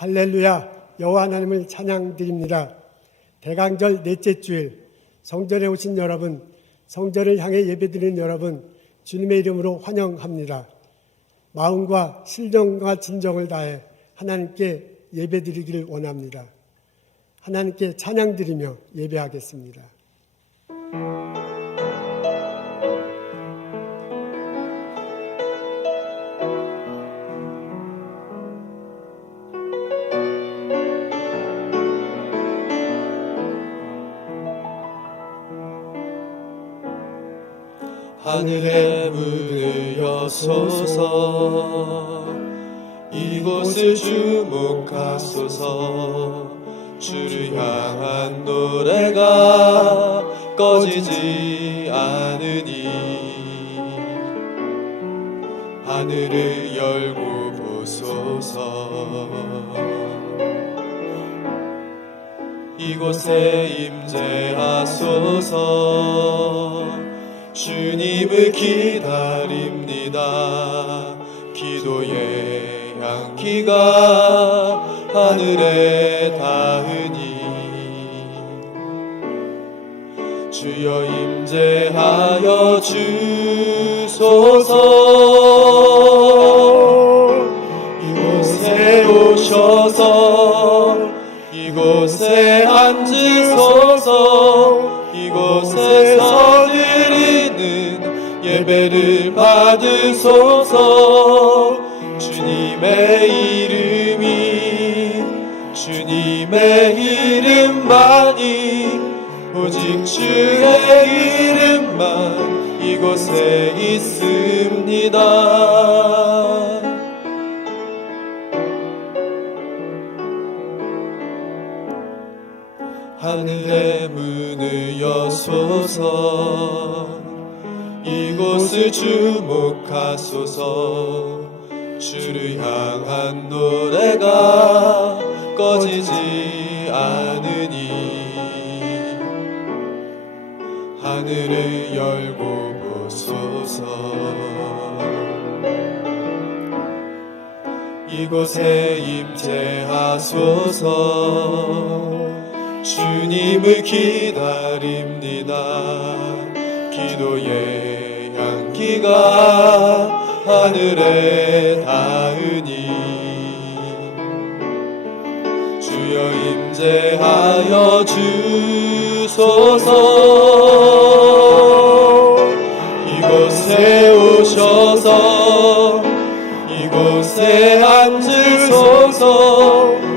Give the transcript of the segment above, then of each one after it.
할렐루야, 여호와 하나님을 찬양드립니다. 대강절 넷째 주일 성전에 오신 여러분, 성전을 향해 예배드리는 여러분, 주님의 이름으로 환영합니다. 마음과 신정과 진정을 다해 하나님께 예배드리기를 원합니다. 하나님께 찬양드리며 예배하겠습니다. 하늘의 문을 여소서, 이곳을 주목하소서. 주를 향한 노래가 꺼지지 않으니 하늘을 열고 보소서. 이곳에 임재하소서. 주님을 기다립니다. 기도의 향기가 하늘에 닿으니 주여 임재하여 주소서. 이곳에 오셔서 이곳에 앉으소서. 이곳에서 드리는 예배를 받으소서. 주님의 이름만이, 오직 주의 이름만 이곳에 있습니다. 하늘의 문을 여소서. 이곳을 주목하소서. 주를 향한 노래가 꺼지지 않으니 하늘을 열고 보소서. 이곳에 임재하소서. 주님을 기다립니다. 기도의 향기가 하늘에 닿으니 주여 임재하여 주소서. 이곳에 오셔서 이곳에 앉으소서.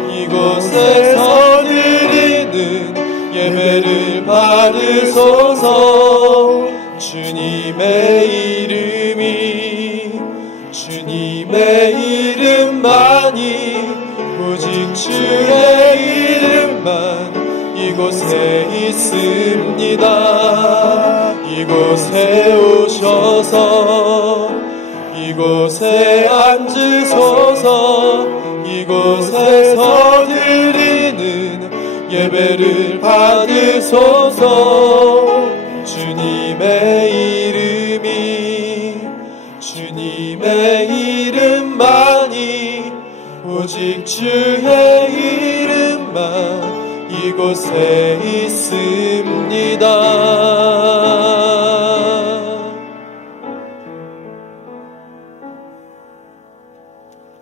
이곳에서 드리는 예배를 받으소서. 주님의 이름만이, 오직 주의 이름만 이곳에 있습니다. 이곳에 오셔서 이곳에 앉으소서. 이곳에서 드리는 예배를 받으소서. 주님의 이름만이, 오직 주의 이름만 이곳에 있습니다.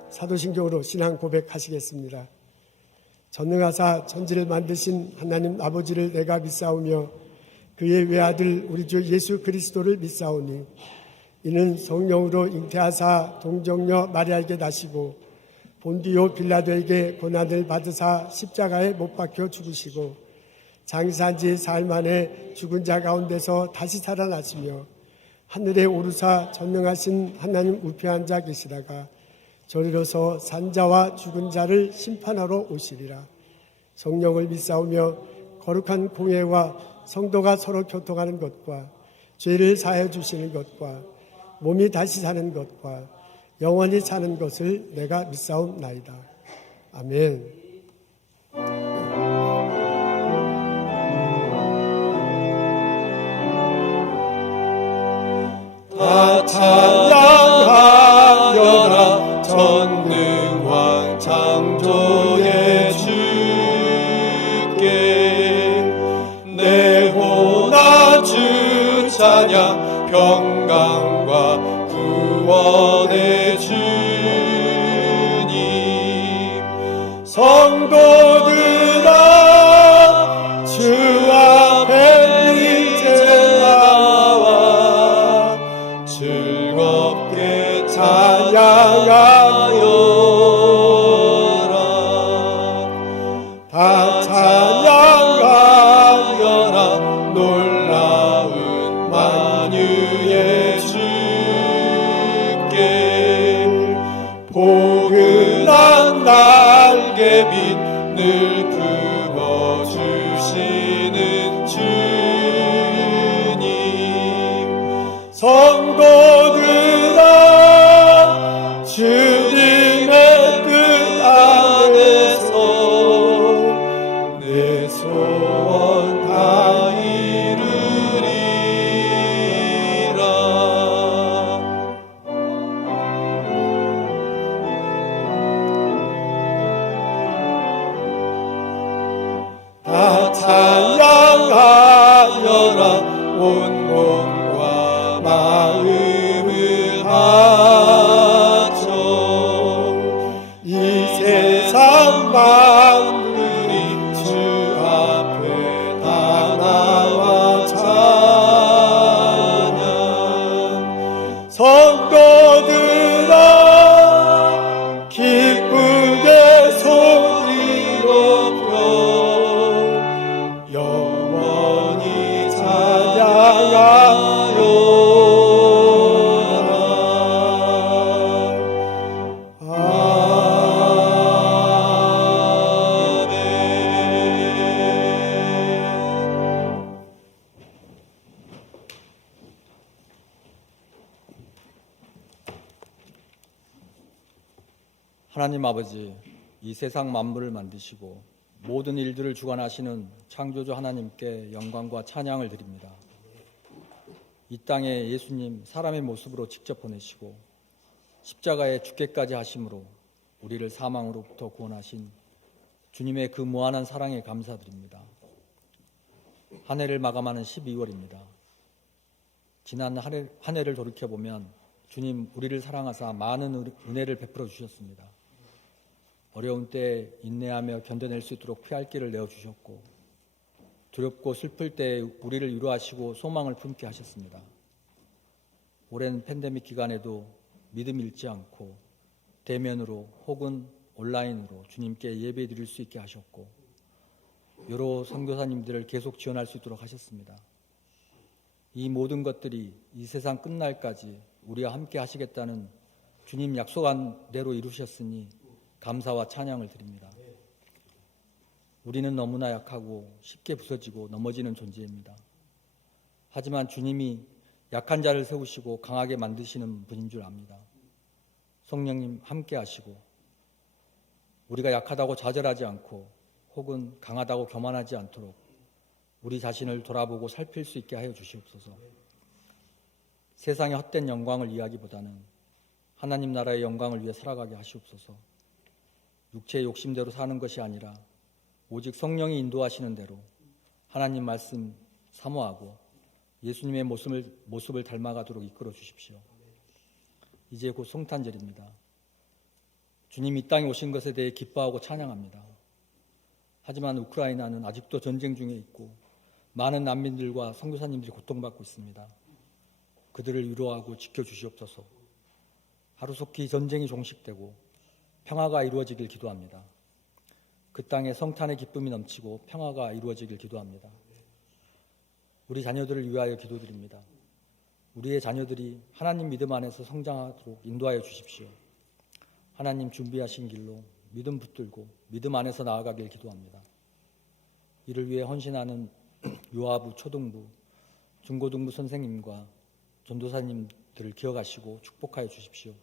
사도신경으로 신앙 고백하시겠습니다. 전능하사 천지를 만드신 하나님 아버지를 내가 믿사오며 그의 외아들 우리 주 예수 그리스도를 믿사오니 이는 성령으로 잉태하사 동정녀 마리아에게 나시고 본디오 빌라도에게 고난을 받으사 십자가에 못 박혀 죽으시고 장사한 지 사흘 만에 죽은 자 가운데서 다시 살아나시며 하늘에 오르사 전능하신 하나님 우편에 앉아 계시다가 저리로서 산자와 죽은 자를 심판하러 오시리라. 성령을 믿사오며 거룩한 공회와 성도가 서로 교통하는 것과 죄를 사해 주시는 것과 몸이 다시 사는 것과 영원히 사는 것을 내가 믿사옵나이다. 아멘. 다 찬양하여라 전능왕 창조의 찬양 평강과 구원의 주님 성도들아 주 앞에 이제 나와 즐겁게 찬양하여라 다 찬양하여라 놀라운 만유의 주께 포근한 날개빛 늘 품어주시는 주님 성도들아 주님의 뜻 안에서 내 소원 다 이루리라 다 찬양하여라 온 몸과 마음을 바쳐 이 세상 만물이 주 앞에 다 나와 찬양 성도들아 기쁘게 소리 높여 영원히 찬양하여라 아멘. 하나님 아버지, 이 세상 만물을 만드시고 모든 일들을 주관하시는 창조주 하나님께 영광과 찬양을 드립니다. 이 땅에 예수님 사람의 모습으로 직접 보내시고 십자가에 죽게까지 하심으로 우리를 사망으로부터 구원하신 주님의 그 무한한 사랑에 감사드립니다. 한 해를 마감하는 12월입니다. 지난 한 해를 돌이켜보면 주님 우리를 사랑하사 많은 은혜를 베풀어 주셨습니다. 어려운 때 인내하며 견뎌낼 수 있도록 피할 길을 내어주셨고 두렵고 슬플 때 우리를 위로하시고 소망을 품게 하셨습니다. 오랜 팬데믹 기간에도 믿음 잃지 않고 대면으로 혹은 온라인으로 주님께 예배 드릴 수 있게 하셨고 여러 선교사님들을 계속 지원할 수 있도록 하셨습니다. 이 모든 것들이 이 세상 끝날까지 우리와 함께 하시겠다는 주님 약속한 대로 이루셨으니 감사와 찬양을 드립니다. 우리는 너무나 약하고 쉽게 부서지고 넘어지는 존재입니다. 하지만 주님이 약한 자를 세우시고 강하게 만드시는 분인 줄 압니다. 성령님 함께 하시고 우리가 약하다고 좌절하지 않고 혹은 강하다고 교만하지 않도록 우리 자신을 돌아보고 살필 수 있게 하여 주시옵소서. 세상의 헛된 영광을 이야기보다는 하나님 나라의 영광을 위해 살아가게 하시옵소서. 육체의 욕심대로 사는 것이 아니라 오직 성령이 인도하시는 대로 하나님 말씀 사모하고 예수님의 모습을 닮아가도록 이끌어 주십시오. 이제 곧 성탄절입니다. 주님 이 땅에 오신 것에 대해 기뻐하고 찬양합니다. 하지만 우크라이나는 아직도 전쟁 중에 있고 많은 난민들과 선교사님들이 고통받고 있습니다. 그들을 위로하고 지켜주시옵소서. 하루속히 전쟁이 종식되고 평화가 이루어지길 기도합니다. 그 땅에 성탄의 기쁨이 넘치고 평화가 이루어지길 기도합니다. 우리 자녀들을 위하여 기도드립니다. 우리의 자녀들이 하나님 믿음 안에서 성장하도록 인도하여 주십시오. 하나님 준비하신 길로 믿음 붙들고 믿음 안에서 나아가길 기도합니다. 이를 위해 헌신하는 유아부, 초등부, 중고등부 선생님과 전도사님들을 기억하시고 축복하여 주십시오.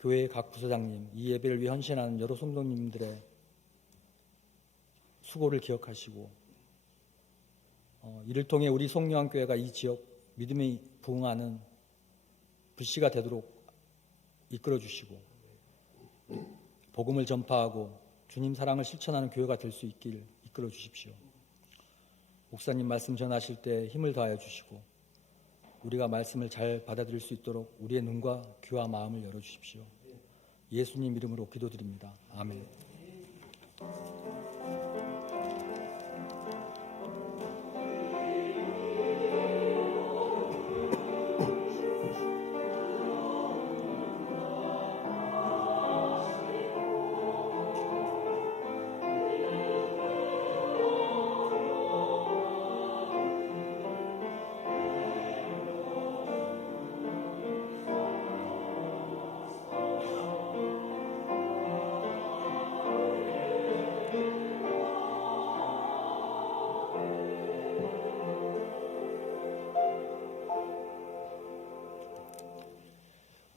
교회 각 부서장님, 이 예배를 위해 헌신하는 여러 성도님들의 수고를 기억하시고 이를 통해 우리 송요한교회가 이 지역 믿음에 부응하는 불씨가 되도록 이끌어 주시고 복음을 전파하고 주님 사랑을 실천하는 교회가 될 수 있길 이끌어 주십시오. 목사님 말씀 전하실 때 힘을 더하여 주시고 우리가 말씀을 잘 받아들일 수 있도록 우리의 눈과 귀와 마음을 열어주십시오. 예수님 이름으로 기도드립니다. 아멘.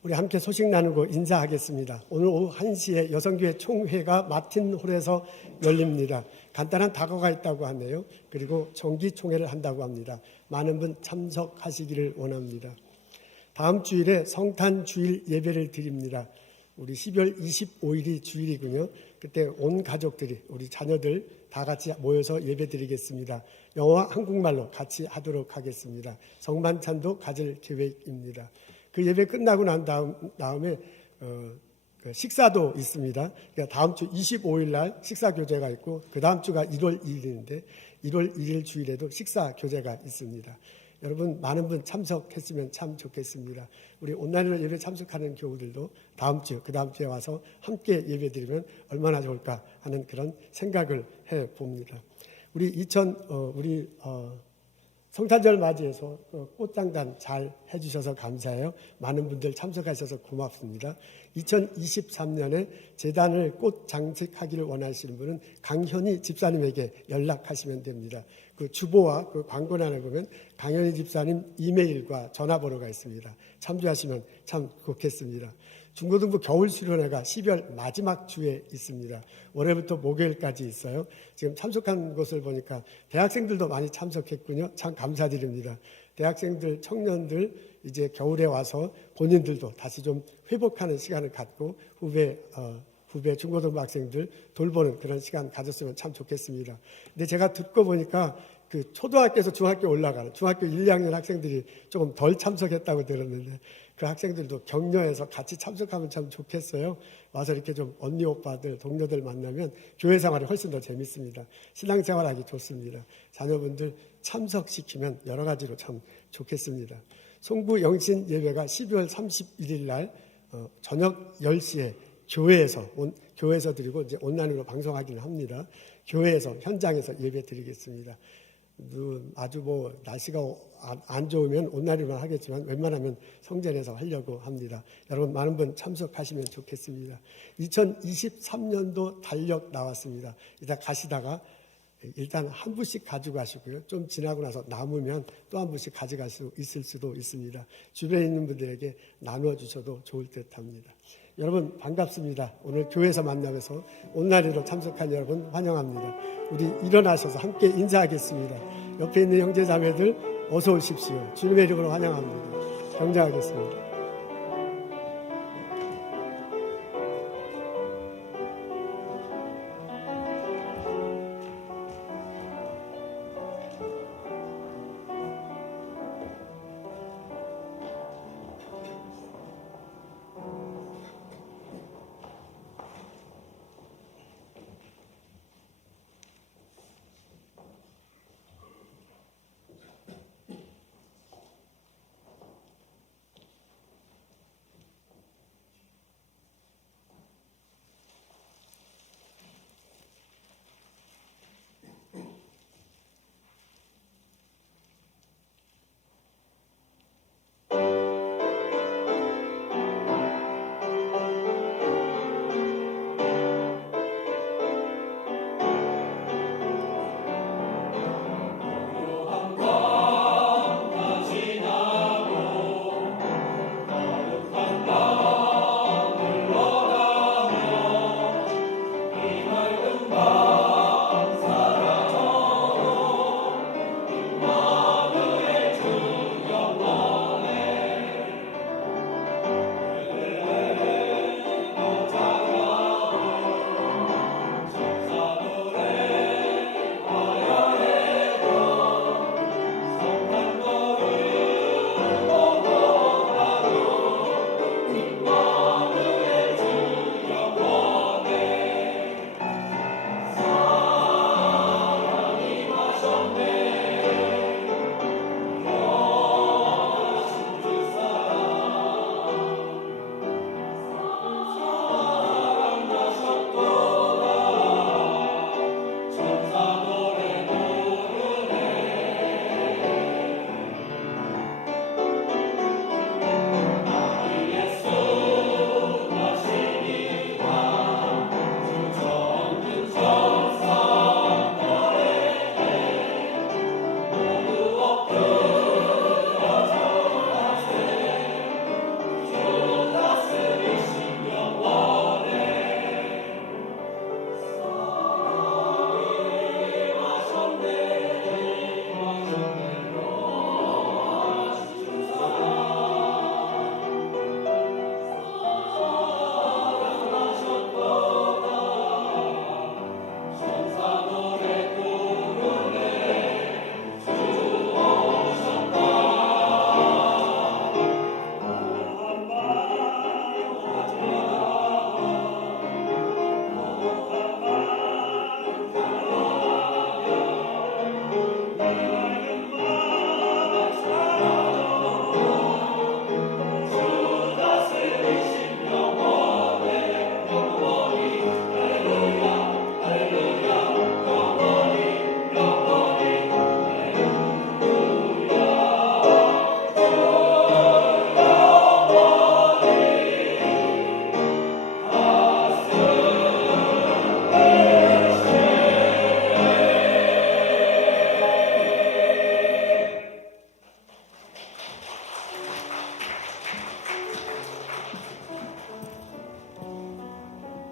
우리 함께 소식 나누고 인사하겠습니다. 오늘 오후 1시에 여성교회 총회가 마틴홀에서 열립니다. 간단한 다과가 있다고 하네요. 그리고 정기총회를 한다고 합니다. 많은 분 참석하시기를 원합니다. 다음 주일에 성탄주일 예배를 드립니다. 우리 12월 25일이 주일이군요. 그때 온 가족들이 우리 자녀들 다 같이 모여서 예배 드리겠습니다. 영어와 한국말로 같이 하도록 하겠습니다. 성만찬도 가질 계획입니다. 그 예배 끝나고 난 다음에 식사도 있습니다. 그러니까 다음 주 25일 날 식사 교제가 있고 그 다음 주가 1월 2일인데 1월 1일 주일에도 식사 교제가 있습니다. 여러분 많은 분 참석했으면 참 좋겠습니다. 우리 온라인으로 예배 참석하는 교우들도 다음 주, 그 다음 주에 와서 함께 예배 드리면 얼마나 좋을까 하는 그런 생각을 해 봅니다. 우리 성탄절 맞이해서 꽃장단 잘 해주셔서 감사해요. 많은 분들 참석하셔서 고맙습니다. 2023년에 재단을 꽃 장식하기를 원하시는 분은 강현희 집사님에게 연락하시면 됩니다. 그 주보와 그 광고란에 보면 강현희 집사님 이메일과 전화번호가 있습니다. 참조하시면 참 좋겠습니다. 중고등부 겨울 수련회가 12월 마지막 주에 있습니다. 월요일부터 목요일까지 있어요. 지금 참석한 것을 보니까 대학생들도 많이 참석했군요. 참 감사드립니다. 대학생들, 청년들 이제 겨울에 와서 본인들도 다시 좀 회복하는 시간을 갖고 후배 중고등부 학생들 돌보는 그런 시간 가졌으면 참 좋겠습니다. 근데 제가 듣고 보니까 그 초등학교에서 중학교 올라가는 중학교 1, 2학년 학생들이 조금 덜 참석했다고 들었는데 그 학생들도 격려해서 같이 참석하면 참 좋겠어요. 와서 이렇게 좀 언니 오빠들 동료들 만나면 교회 생활이 훨씬 더 재밌습니다. 신앙생활하기 좋습니다. 자녀분들 참석시키면 여러 가지로 참 좋겠습니다. 송구 영신 예배가 12월 31일 날 저녁 10시에 교회에서 드리고 이제 온라인으로 방송하기는 합니다. 교회에서 현장에서 예배 드리겠습니다. 아주 날씨가 안 좋으면 온라인으로 하겠지만 웬만하면 성전에서 하려고 합니다. 여러분 많은 분 참석하시면 좋겠습니다. 2023년도 달력 나왔습니다. 일단 가시다가 일단 한 부씩 가져가시고요. 좀 지나고 나서 남으면 또 한 부씩 가져갈 수 있을 수도 있습니다. 주변에 있는 분들에게 나누어 주셔도 좋을 듯 합니다. 여러분 반갑습니다. 오늘 교회에서 만나면서 온라인으로 참석한 여러분 환영합니다. 우리 일어나셔서 함께 인사하겠습니다. 옆에 있는 형제자매들 어서 오십시오. 주님의 이름으로 환영합니다. 경배하겠습니다.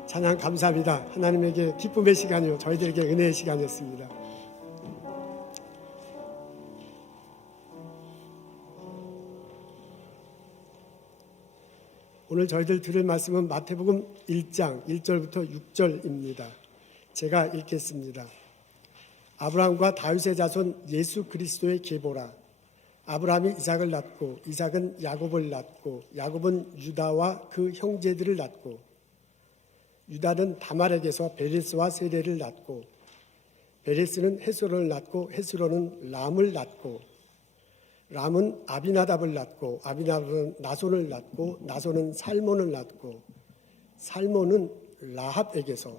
찬양 감사합니다. 하나님에게 기쁨의 시간이요 저희들에게 은혜의 시간이었습니다. 오늘 저희들 들을 말씀은 마태복음 1장 1절부터 6절입니다. 제가 읽겠습니다. 아브라함과 다윗의 자손 예수 그리스도의 계보라. 아브라함이 이삭을 낳고 이삭은 야곱을 낳고 야곱은 유다와 그 형제들을 낳고 유다는 다말에게서 베레스와 세레를 낳고 베레스는 헤스론을 낳고 헤스론은 람을 낳고 람은 아비나답을 낳고 아비나답은 나손을 낳고 나손은 살몬을 낳고 살몬은 라합에게서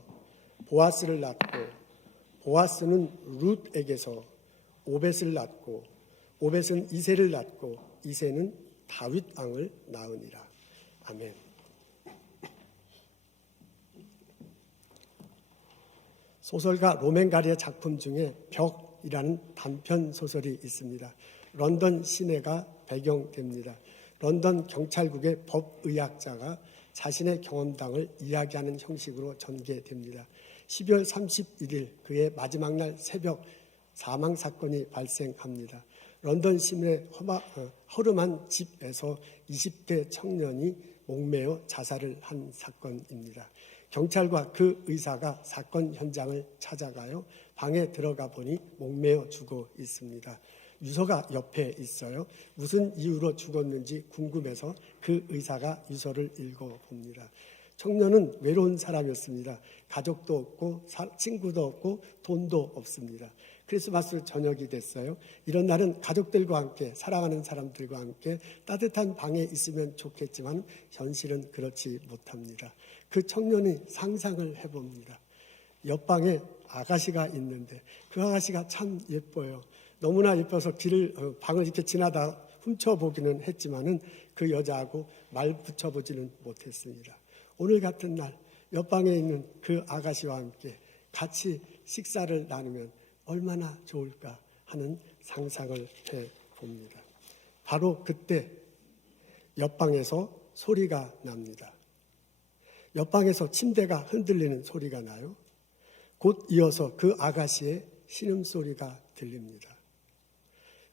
보아스를 낳고 보아스는 룻에게서 오벳을 낳고 오벳은 이새를 낳고 이새는 다윗 왕을 낳으니라. 아멘. 소설가 로맨 가리의 작품 중에 벽이라는 단편 소설이 있습니다. 런던 시내가 배경됩니다. 런던 경찰국의 법의학자가 자신의 경험담을 이야기하는 형식으로 전개됩니다. 12월 31일 그의 마지막 날 새벽 사망 사건이 발생합니다. 런던 시내 허름한 집에서 20대 청년이 목매어 자살을 한 사건입니다. 경찰과 그 의사가 사건 현장을 찾아가요. 방에 들어가 보니 목매어 죽어 있습니다. 유서가 옆에 있어요. 무슨 이유로 죽었는지 궁금해서 그 의사가 유서를 읽어봅니다. 청년은 외로운 사람이었습니다. 가족도 없고 친구도 없고 돈도 없습니다. 크리스마스 저녁이 됐어요. 이런 날은 가족들과 함께 사랑하는 사람들과 함께 따뜻한 방에 있으면 좋겠지만 현실은 그렇지 못합니다. 그 청년이 상상을 해봅니다. 옆방에 아가씨가 있는데 그 아가씨가 참 예뻐요. 너무나 예뻐서 방을 이렇게 지나다 훔쳐보기는 했지만은 그 여자하고 말 붙여보지는 못했습니다. 오늘 같은 날 옆방에 있는 그 아가씨와 함께 같이 식사를 나누면 얼마나 좋을까 하는 상상을 해봅니다. 바로 그때 옆방에서 소리가 납니다. 옆방에서 침대가 흔들리는 소리가 나요. 곧 이어서 그 아가씨의 신음소리가 들립니다.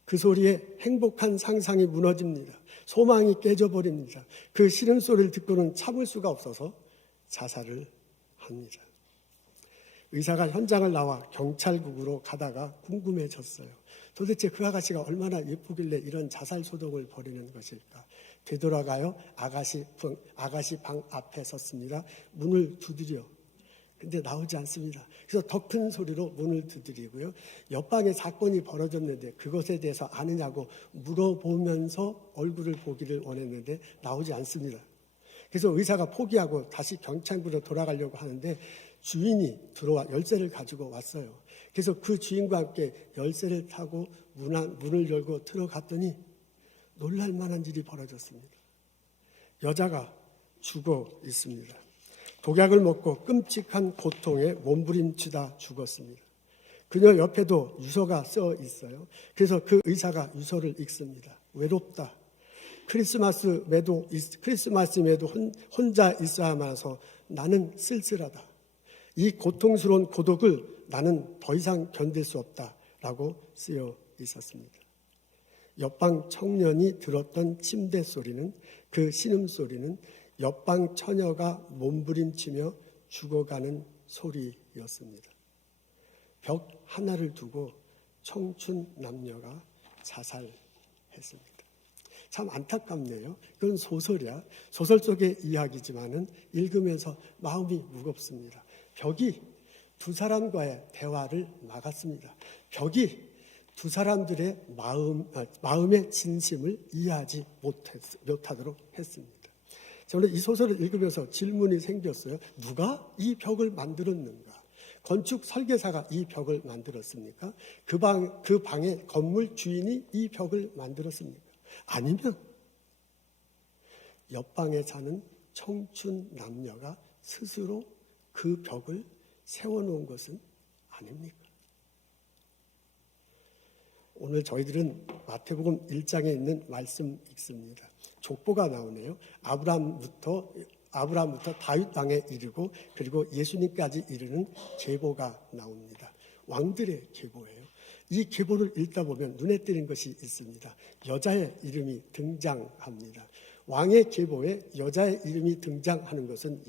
그 소리에 행복한 상상이 무너집니다. 소망이 깨져버립니다. 그 신음소리를 듣고는 참을 수가 없어서 자살을 합니다. 의사가 현장을 나와 경찰국으로 가다가 궁금해졌어요. 도대체 그 아가씨가 얼마나 예쁘길래 이런 자살 소동을 벌이는 것일까? 되돌아가요. 아가씨 방 앞에 섰습니다. 문을 두드려. 근데 나오지 않습니다. 그래서 더 큰 소리로 문을 두드리고요. 옆방에 사건이 벌어졌는데 그것에 대해서 아느냐고 물어보면서 얼굴을 보기를 원했는데 나오지 않습니다. 그래서 의사가 포기하고 다시 경찰국으로 돌아가려고 하는데 주인이 들어와 열쇠를 가지고 왔어요. 그래서 그 주인과 함께 열쇠를 타고 문을 열고 들어갔더니 놀랄 만한 일이 벌어졌습니다. 여자가 죽어 있습니다. 독약을 먹고 끔찍한 고통에 몸부림치다 죽었습니다. 그녀 옆에도 유서가 써 있어요. 그래서 그 의사가 유서를 읽습니다. 외롭다. 크리스마스에도 혼자 있어야만 해서 나는 쓸쓸하다. 이 고통스러운 고독을 나는 더 이상 견딜 수 없다라고 쓰여 있었습니다. 옆방 청년이 들었던 침대 소리는 그 신음소리는 옆방 처녀가 몸부림치며 죽어가는 소리였습니다. 벽 하나를 두고 청춘 남녀가 자살했습니다. 참 안타깝네요. 이건 소설이야. 소설 속의 이야기지만은 읽으면서 마음이 무겁습니다. 벽이 두 사람과의 대화를 막았습니다. 벽이 두 사람들의 마음의 진심을 이해하지 못하도록 했습니다. 저는 이 소설을 읽으면서 질문이 생겼어요. 누가 이 벽을 만들었는가? 건축 설계사가 이 벽을 만들었습니까? 그 방의 건물 주인이 이 벽을 만들었습니까? 아니면 옆방에 사는 청춘 남녀가 스스로 그 벽을 세워놓은 것은 아닙니까? 오늘 저희들은 마태복음 1장에 있는 말씀 읽습니다. 족보가 나오네요. 아브라함부터 아브라함부터 다윗 왕에 이르고 그리고 예수님까지 이르는 계보가 나옵니다. 왕들의 계보예요. 이 계보를 읽다 보면 눈에 띄는 것이 있습니다. 여자의 이름이 등장합니다. 왕의 계보에 여자의 이름이 등장하는 것은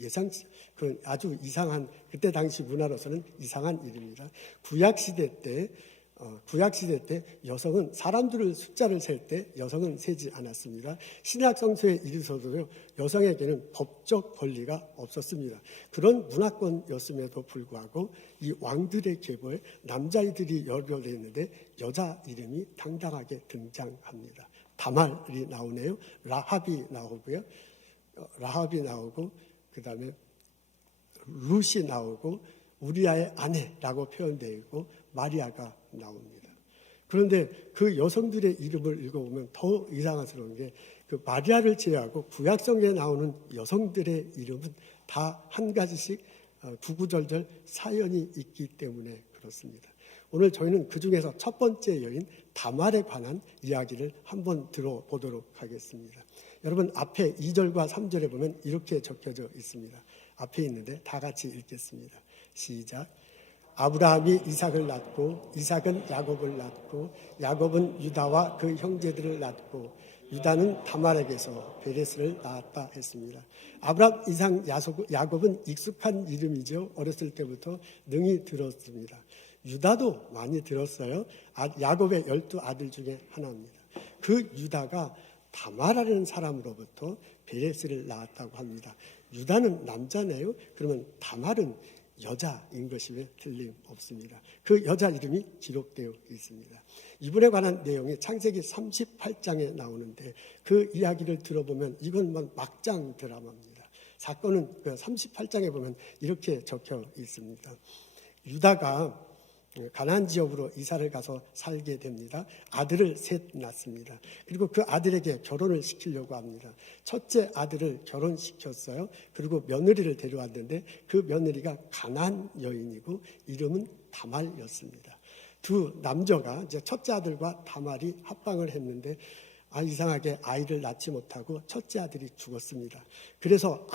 아주 이상한, 그때 당시 문화로서는 이상한 일입니다. 구약시대 때 여성은 사람들을 숫자를 셀 때 여성은 세지 않았습니다. 신약 성서에 이르서도요, 여성에게는 법적 권리가 없었습니다. 그런 문화권이었음에도 불구하고 이 왕들의 계보에 남자아이들이 연결되어 있는데 여자 이름이 당당하게 등장합니다. 다말이 나오네요. 라합이 나오고요. 라합이 나오고 그 다음에 룻이 나오고 우리아의 아내라고 표현되어 있고 마리아가 나옵니다. 그런데 그 여성들의 이름을 읽어보면 더 이상스러운 게 그 마리아를 제외하고 구약성경에 나오는 여성들의 이름은 다 한 가지씩 구구절절 사연이 있기 때문에 그렇습니다. 오늘 저희는 그 중에서 첫 번째 여인 다말에 관한 이야기를 한번 들어보도록 하겠습니다. 여러분 앞에 2절과 3절에 보면 이렇게 적혀져 있습니다. 앞에 있는데 다 같이 읽겠습니다. 시작. 아브라함이 이삭을 낳고 이삭은 야곱을 낳고 야곱은 유다와 그 형제들을 낳고 유다는 다말에게서 베레스를 낳았다 했습니다. 아브라함, 이삭, 야곱은 익숙한 이름이죠. 어렸을 때부터 능히 들었습니다. 유다도 많이 들었어요. 야곱의 12아들 중에 하나입니다. 그 유다가 다말이라는 사람으로부터 베레스를 낳았다고 합니다. 유다는 남자네요. 그러면 다말은 여자인 것이면 틀림없습니다. 그 여자 이름이 기록되어 있습니다. 이분에 관한 내용이 창세기 38장에 나오는데 그 이야기를 들어보면 이건 막장 드라마입니다. 사건은 그 38장에 보면 이렇게 적혀 있습니다. 유다가 가나안 지역으로 이사를 가서 살게 됩니다. 아들을 셋 낳습니다. 그리고 그 아들에게 결혼을 시키려고 합니다. 첫째 아들을 결혼시켰어요. 그리고 며느리를 데려왔는데 그 며느리가 가나안 여인이고 이름은 다말이었습니다. 두 남자가 이제 첫째 아들과 다말이 합방을 했는데 이상하게 아이를 낳지 못하고 첫째 아들이 죽었습니다. 그래서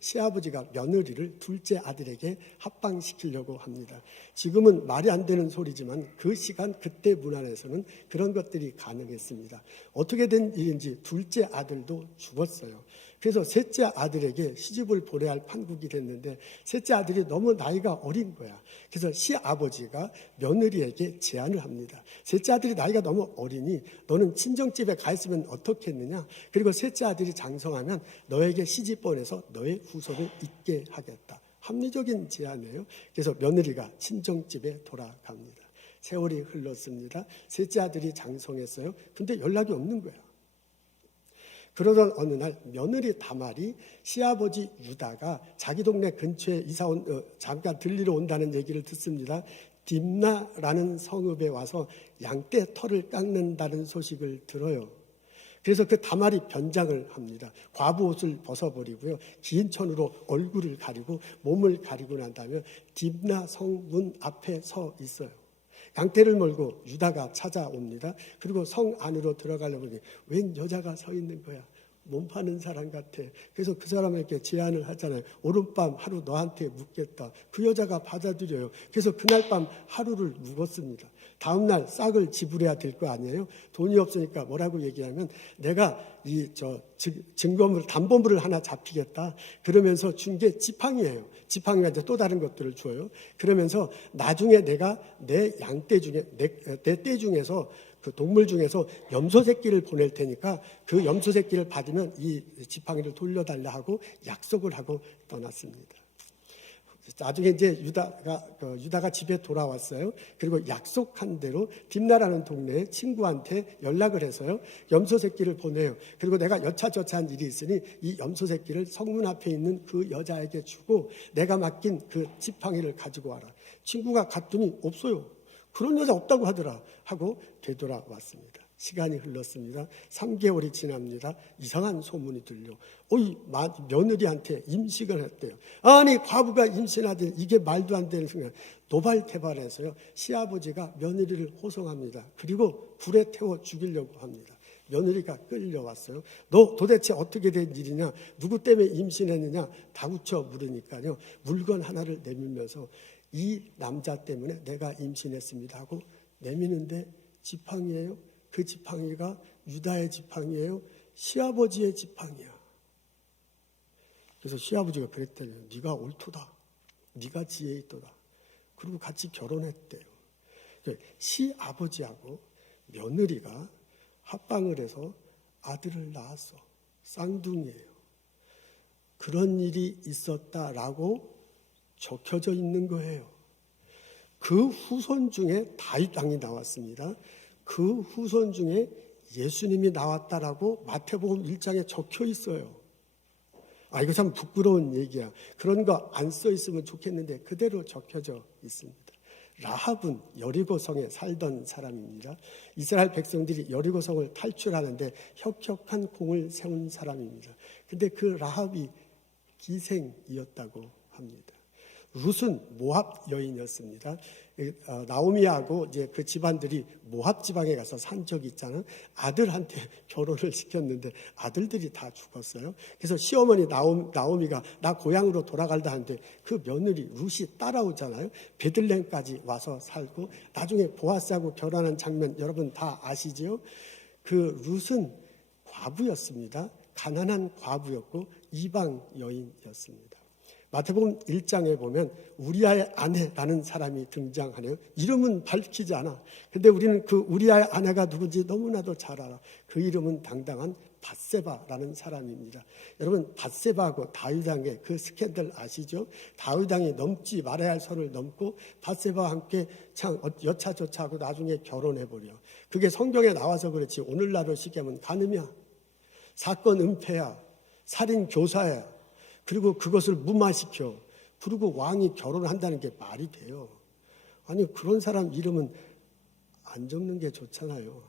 시아버지가 며느리를 둘째 아들에게 합방시키려고 합니다. 지금은 말이 안 되는 소리지만 그 시간 그때 문화에서는 그런 것들이 가능했습니다. 어떻게 된 일인지 둘째 아들도 죽었어요. 그래서 셋째 아들에게 시집을 보내야 할 판국이 됐는데 셋째 아들이 너무 나이가 어린 거야. 그래서 시아버지가 며느리에게 제안을 합니다. 셋째 아들이 나이가 너무 어리니 너는 친정집에 가 있으면 어떻겠느냐. 그리고 셋째 아들이 장성하면 너에게 시집 보내서 너의 후손을 있게 하겠다. 합리적인 제안이에요. 그래서 며느리가 친정집에 돌아갑니다. 세월이 흘렀습니다. 셋째 아들이 장성했어요. 근데 연락이 없는 거야. 그러던 어느 날 며느리 다말이 시아버지 유다가 자기 동네 근처에 잠깐 들리러 온다는 얘기를 듣습니다. 딥나라는 성읍에 와서 양떼 털을 깎는다는 소식을 들어요. 그래서 그 다말이 변장을 합니다. 과부 옷을 벗어버리고요. 긴 천으로 얼굴을 가리고 몸을 가리고 난 다음에 딥나 성문 앞에 서 있어요. 양떼를 몰고 유다가 찾아옵니다. 그리고 성 안으로 들어가려고 하니 웬 여자가 서 있는 거야. 몸 파는 사람 같아. 그래서 그 사람에게 제안을 하잖아요. 오른밤 하루 너한테 묵겠다. 그 여자가 받아들여요. 그래서 그날 밤 하루를 묵었습니다. 다음날 싹을 지불해야 될 거 아니에요. 돈이 없으니까 뭐라고 얘기하면 내가 증거물 담보물을 하나 잡히겠다. 그러면서 준 게 지팡이예요. 지팡이가 이제 또 다른 것들을 줘요. 그러면서 나중에 내가 내 양떼 중에 내 떼 중에서 그 동물 중에서 염소 새끼를 보낼 테니까 그 염소 새끼를 받으면 이 지팡이를 돌려달라 하고 약속을 하고 떠났습니다. 나중에 이제 유다가 집에 돌아왔어요. 그리고 약속한 대로 딥나라는 동네에 친구한테 연락을 해서요. 염소 새끼를 보내요. 그리고 내가 여차저차한 일이 있으니 이 염소 새끼를 성문 앞에 있는 그 여자에게 주고 내가 맡긴 그 지팡이를 가지고 와라. 친구가 갔더니 없어요. 그런 여자 없다고 하더라 하고 되돌아왔습니다. 시간이 흘렀습니다. 3개월이 지납니다. 이상한 소문이 들려. 며느리한테 임식을 했대요. 아니 과부가 임신하더니 이게 말도 안 되는 순간 노발대발해서요. 시아버지가 며느리를 호송합니다. 그리고 불에 태워 죽이려고 합니다. 며느리가 끌려왔어요. 너 도대체 어떻게 된 일이냐? 누구 때문에 임신했느냐? 다구쳐 물으니까요. 물건 하나를 내밀면서 이 남자 때문에 내가 임신했습니다 하고 내미는데 지팡이에요. 그 지팡이가 유다의 지팡이에요. 시아버지의 지팡이야. 그래서 시아버지가 그랬대요. 네가 옳도다. 네가 지혜 있도다. 그리고 같이 결혼했대요. 시아버지하고 며느리가 합방을 해서 아들을 낳았어. 쌍둥이에요. 그런 일이 있었다라고 적혀져 있는 거예요. 그 후손 중에 다윗 왕이 나왔습니다. 그 후손 중에 예수님이 나왔다라고 마태복음 1장에 적혀 있어요. 이거 참 부끄러운 얘기야. 그런 거 안 써 있으면 좋겠는데 그대로 적혀져 있습니다. 라합은 여리고성에 살던 사람입니다. 이스라엘 백성들이 여리고성을 탈출하는데 혁혁한 공을 세운 사람입니다. 근데 그 라합이 기생이었다고 합니다. 룻은 모압 여인이었습니다. 나오미하고 이제 그 집안들이 모압 지방에 가서 산 적이 있잖아요. 아들한테 결혼을 시켰는데 아들들이 다 죽었어요. 그래서 시어머니 나오미가 나 고향으로 돌아갈다 하는데 그 며느리 룻이 따라오잖아요. 베들레헴까지 와서 살고 나중에 보아스하고 결혼한 장면 여러분 다 아시죠? 그 룻은 과부였습니다. 가난한 과부였고 이방 여인이었습니다. 마태복음 1장에 보면 우리아의 아내라는 사람이 등장하네요. 이름은 밝히지 않아. 근데 우리는 그 우리아의 아내가 누군지 너무나도 잘 알아. 그 이름은 당당한 밧세바라는 사람입니다. 여러분 밧세바하고 다윗 왕의 그 스캔들 아시죠? 다윗 왕이 넘지 말아야 할 선을 넘고 밧세바와 함께 참 여차저차하고 나중에 결혼해버려. 그게 성경에 나와서 그렇지 오늘날로 시기하면 간음이야. 사건 은폐야. 살인 교사야. 그리고 그것을 무마시켜. 그리고 왕이 결혼한다는 게 말이 돼요. 아니 그런 사람 이름은 안 적는 게 좋잖아요.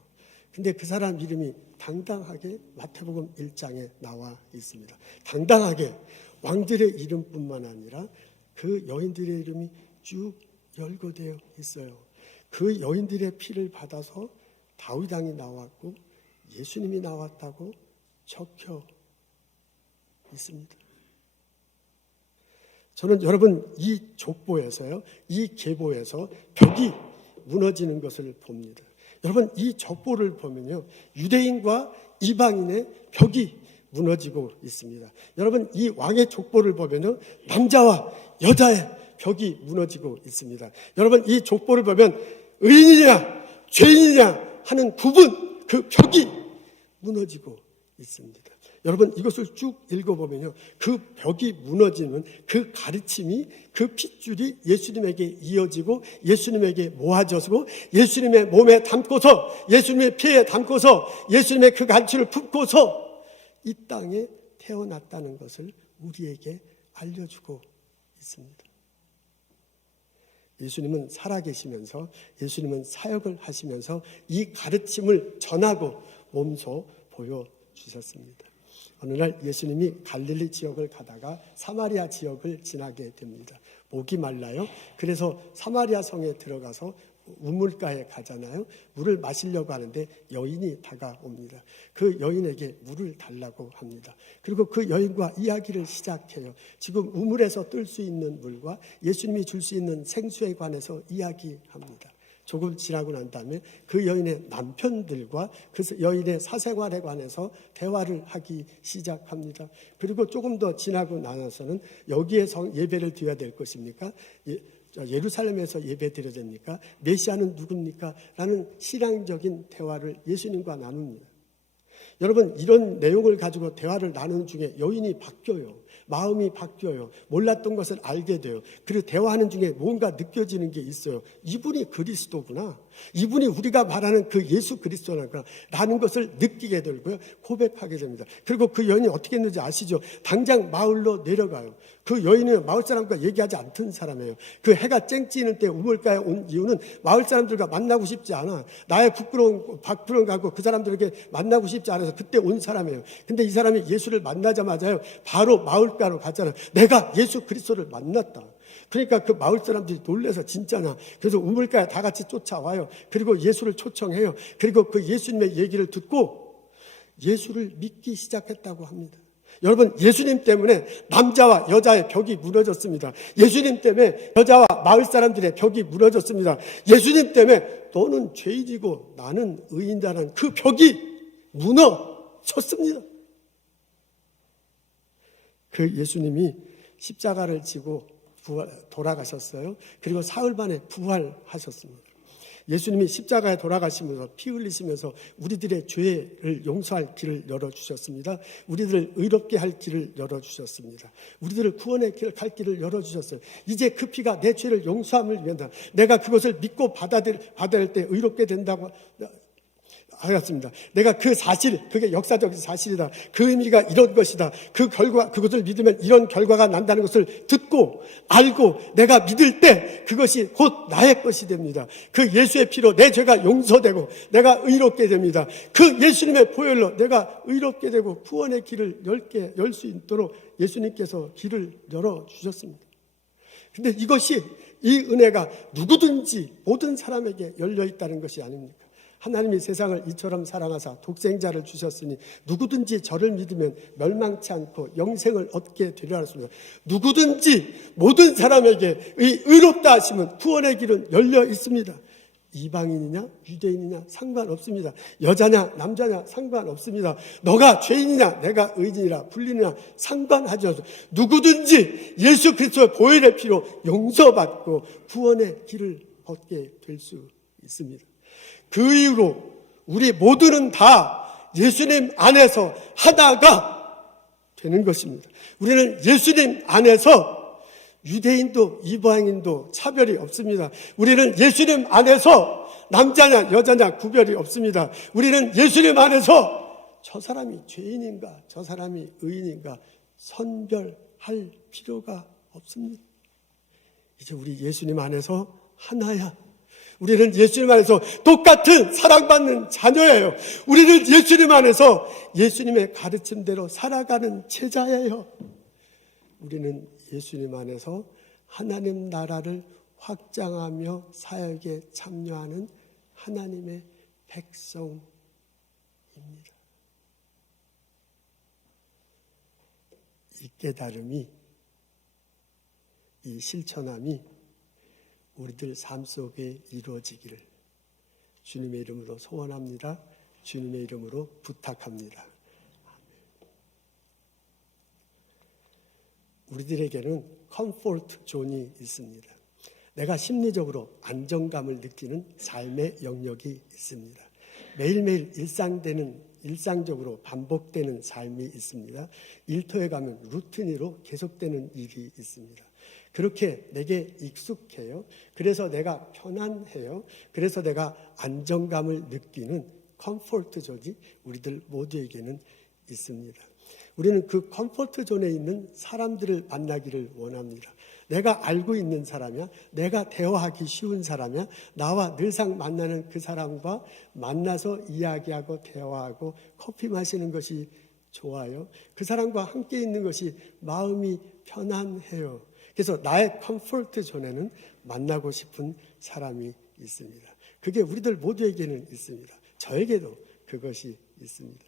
근데 그 사람 이름이 당당하게 마태복음 1장에 나와 있습니다. 당당하게 왕들의 이름뿐만 아니라 그 여인들의 이름이 쭉 열거되어 있어요. 그 여인들의 피를 받아서 다윗 왕이 나왔고 예수님이 나왔다고 적혀 있습니다. 저는 여러분 이 족보에서요, 이 계보에서 벽이 무너지는 것을 봅니다. 여러분 이 족보를 보면요, 유대인과 이방인의 벽이 무너지고 있습니다. 여러분 이 왕의 족보를 보면요, 남자와 여자의 벽이 무너지고 있습니다. 여러분 이 족보를 보면 의인이냐 죄인이냐 하는 구분, 그 벽이 무너지고 있습니다. 여러분 이것을 쭉 읽어보면요, 그 벽이 무너지는 그 가르침이, 그 핏줄이 예수님에게 이어지고 예수님에게 모아져서 예수님의 몸에 담고서 예수님의 피에 담고서 예수님의 그 가르침을 품고서 이 땅에 태어났다는 것을 우리에게 알려주고 있습니다. 예수님은 살아계시면서 예수님은 사역을 하시면서 이 가르침을 전하고 몸소 보여주셨습니다. 어느 날 예수님이 갈릴리 지역을 가다가 사마리아 지역을 지나게 됩니다. 목이 말라요. 그래서 사마리아 성에 들어가서 우물가에 가잖아요. 물을 마시려고 하는데 여인이 다가옵니다. 그 여인에게 물을 달라고 합니다. 그리고 그 여인과 이야기를 시작해요. 지금 우물에서 뜰 수 있는 물과 예수님이 줄 수 있는 생수에 관해서 이야기합니다. 조금 지나고 난 다음에 그 여인의 남편들과 그 여인의 사생활에 관해서 대화를 하기 시작합니다. 그리고 조금 더 지나고 나서는 여기에 예배를 드려야 될 것입니까? 예루살렘에서 예배 드려야 됩니까? 메시아는 누굽니까? 라는 신앙적인 대화를 예수님과 나눕니다. 여러분 이런 내용을 가지고 대화를 나누는 중에 여인이 바뀌어요. 마음이 바뀌어요. 몰랐던 것을 알게 돼요. 그리고 대화하는 중에 뭔가 느껴지는 게 있어요. 이분이 그리스도구나. 이분이 우리가 말하는 그 예수 그리스도구나 라는 것을 느끼게 되고요. 고백하게 됩니다. 그리고 그 여인이 어떻게 했는지 아시죠? 당장 마을로 내려가요. 그 여인은 마을 사람과 얘기하지 않던 사람이에요. 그 해가 쨍찌는 때 우물가에 온 이유는 마을 사람들과 만나고 싶지 않아. 나의 부끄러운 갖고 그 사람들에게 만나고 싶지 않아서 그때 온 사람이에요. 근데 이 사람이 예수를 만나자마자요, 바로 마을가로 갔잖아요. 내가 예수 그리스도를 만났다. 그러니까 그 마을 사람들이 놀라서 진짜나. 그래서 우물가에 다 같이 쫓아와요. 그리고 예수를 초청해요. 그리고 그 예수님의 얘기를 듣고 예수를 믿기 시작했다고 합니다. 여러분, 예수님 때문에 남자와 여자의 벽이 무너졌습니다. 예수님 때문에 여자와 마을 사람들의 벽이 무너졌습니다. 예수님 때문에 너는 죄인이고 나는 의인이라는 그 벽이 무너졌습니다. 그 예수님이 십자가를 지고 돌아가셨어요. 그리고 사흘 만에 부활하셨습니다. 예수님이 십자가에 돌아가시면서 피 흘리시면서 우리들의 죄를 용서할 길을 열어주셨습니다. 우리들을 의롭게 할 길을 열어주셨습니다. 우리들을 구원의 길을 갈 길을 열어주셨어요. 이제 그 피가 내 죄를 용서함을 위한다. 내가 그것을 믿고 받아들일 때 의롭게 된다고 하였습니다. 내가 그 사실, 그게 역사적인 사실이다. 그 의미가 이런 것이다. 그 결과, 그것을 믿으면 이런 결과가 난다는 것을 듣고 알고 내가 믿을 때 그것이 곧 나의 것이 됩니다. 그 예수의 피로 내 죄가 용서되고 내가 의롭게 됩니다. 그 예수님의 보혈로 내가 의롭게 되고 구원의 길을 열 수 있도록 예수님께서 길을 열어주셨습니다. 근데 이것이, 이 은혜가 누구든지 모든 사람에게 열려 있다는 것이 아닙니까? 하나님이 세상을 이처럼 사랑하사 독생자를 주셨으니 누구든지 저를 믿으면 멸망치 않고 영생을 얻게 되려 하셨습니다. 누구든지 모든 사람에게 의롭다 하심은 구원의 길은 열려 있습니다. 이방인이냐 유대인이냐 상관없습니다. 여자냐 남자냐 상관없습니다. 너가 죄인이냐 내가 의인이라 불리느냐 상관하지 않습니다. 누구든지 예수 그리스도의 보혈의 피로 용서받고 구원의 길을 얻게 될 수 있습니다. 그 이후로 우리 모두는 다 예수님 안에서 하나가 되는 것입니다. 우리는 예수님 안에서 유대인도 이방인도 차별이 없습니다. 우리는 예수님 안에서 남자냐 여자냐 구별이 없습니다. 우리는 예수님 안에서 저 사람이 죄인인가 저 사람이 의인인가 선별할 필요가 없습니다. 이제 우리 예수님 안에서 하나야. 우리는 예수님 안에서 똑같은 사랑받는 자녀예요. 우리는 예수님 안에서 예수님의 가르침대로 살아가는 제자예요. 우리는 예수님 안에서 하나님 나라를 확장하며 사역에 참여하는 하나님의 백성입니다. 이 깨달음이, 이 실천함이 우리들 삶 속에 이루어지기를 주님의 이름으로 소원합니다. 주님의 이름으로 부탁합니다. 우리들에게는 컴포트 존이 있습니다. 내가 심리적으로 안정감을 느끼는 삶의 영역이 있습니다. 매일매일 일상적으로 반복되는 삶이 있습니다. 일터에 가면 루틴으로 계속되는 일이 있습니다. 그렇게 내게 익숙해요. 그래서 내가 편안해요. 그래서 내가 안정감을 느끼는 컴포트 존이 우리들 모두에게는 있습니다. 우리는 그 컴포트 존에 있는 사람들을 만나기를 원합니다. 내가 알고 있는 사람이야, 내가 대화하기 쉬운 사람이야, 나와 늘상 만나는 그 사람과 만나서 이야기하고 대화하고 커피 마시는 것이 좋아요. 그 사람과 함께 있는 것이 마음이 편안해요. 그래서 나의 컴포트 존에는 만나고 싶은 사람이 있습니다. 그게 우리들 모두에게는 있습니다. 저에게도 그것이 있습니다.